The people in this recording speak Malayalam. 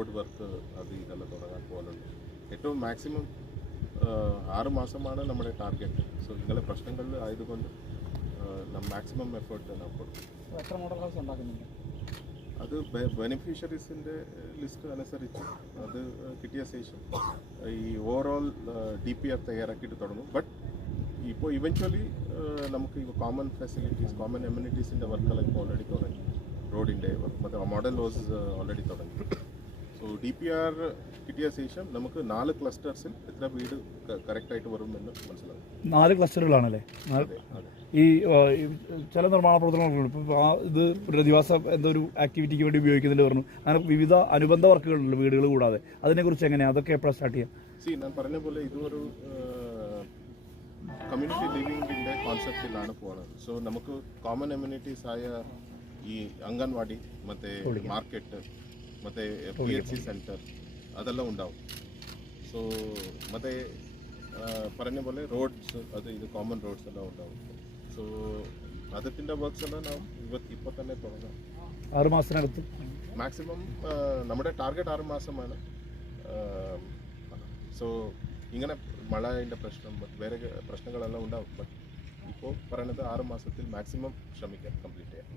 റോഡ് വർക്ക് അത് ഇതെല്ലാം തുടങ്ങാൻ പോകുന്നുണ്ട്. ഏറ്റവും മാക്സിമം 6 മാസമാണ് നമ്മുടെ ടാർഗറ്റ്. സോ നിങ്ങളെ പ്രശ്നങ്ങൾ ആയതുകൊണ്ട് മാക്സിമം എഫേർട്ട് നാം കൊടുക്കും. എത്ര മോഡൽ ഹൗസ് ഉണ്ടാക്കുന്നുണ്ട്? അത് ബെനിഫിഷ്യറീസിൻ്റെ ലിസ്റ്റ് അനുസരിച്ച് അത് കിട്ടിയ ശേഷം ഈ ഓവറോൾ DPR തയ്യാറാക്കിയിട്ട് തുടങ്ങും. ബട്ട് ഇപ്പോൾ ഇവൻച്വലി നമുക്ക് ഇപ്പോൾ കോമൺ ഫെസിലിറ്റീസ്, കോമൺ എമ്യൂണിറ്റീസിൻ്റെ വർക്കെല്ലാം ഇപ്പോൾ ഓൾറെഡി തുടങ്ങി. റോഡിൻ്റെ മറ്റേ മോഡൽ ഹൗസ് ഓൾറെഡി തുടങ്ങി. സോ DPR കിട്ടിയ ശേഷം നമുക്ക് 4 ക്ലസ്റ്റേഴ്സിൽ എത്ര വീട് കറക്റ്റായിട്ട് വരുമെന്ന് മനസ്സിലാവും. 4 ക്ലസ്റ്ററുകളാണല്ലേ? അതെ അതെ. ഈ ചില നിർമ്മാണ പ്രവർത്തനങ്ങളുണ്ട്. ഇപ്പോൾ ഇത് പുനരധിവാസ എന്തൊരു ആക്ടിവിറ്റിക്ക് വേണ്ടി ഉപയോഗിക്കുന്നതിൽ പറഞ്ഞു. അങ്ങനെ വിവിധ അനുബന്ധ വർക്കുകളുണ്ട് വീടുകൾ കൂടാതെ. അതിനെക്കുറിച്ച് എങ്ങനെയാണ്, അതൊക്കെ എപ്പോഴാണ് സ്റ്റാർട്ട് ചെയ്യാം? ഞാൻ പറഞ്ഞ പോലെ ഇതൊരു കമ്മ്യൂണിറ്റി ലിവിങ്ങിൻ്റെ കോൺസെപ്റ്റിലാണ് പോകുന്നത്. സോ നമുക്ക് കോമൺ എമ്യൂണിറ്റീസ് ആയ ഈ അംഗൻവാടി, മറ്റേ മാർക്കറ്റ്, മറ്റേ PHC സെൻറ്റർ അതെല്ലാം ഉണ്ടാവും. സോ മറ്റേ പറഞ്ഞ പോലെ റോഡ്സ്, അത് ഇത് കോമൺ റോഡ്സ് എല്ലാം ഉണ്ടാവും. സോ അതിൻ്റെ വർക്ക്സ് എല്ലാം നാം ഇപ്പോൾ തന്നെ തുടങ്ങാം. 6 മാസത്തിനകത്ത് മാക്സിമം നമ്മുടെ ടാർഗറ്റ് 6 മാസമാണ്. സോ ഇങ്ങനെ മഴയുടെ പ്രശ്നം, വേറെ പ്രശ്നങ്ങളെല്ലാം ഉണ്ടാവും. ബട്ട് ഇപ്പോൾ പറയുന്നത് 6 മാസത്തിൽ മാക്സിമം ശ്രമിക്കാം കംപ്ലീറ്റ് ചെയ്യാൻ.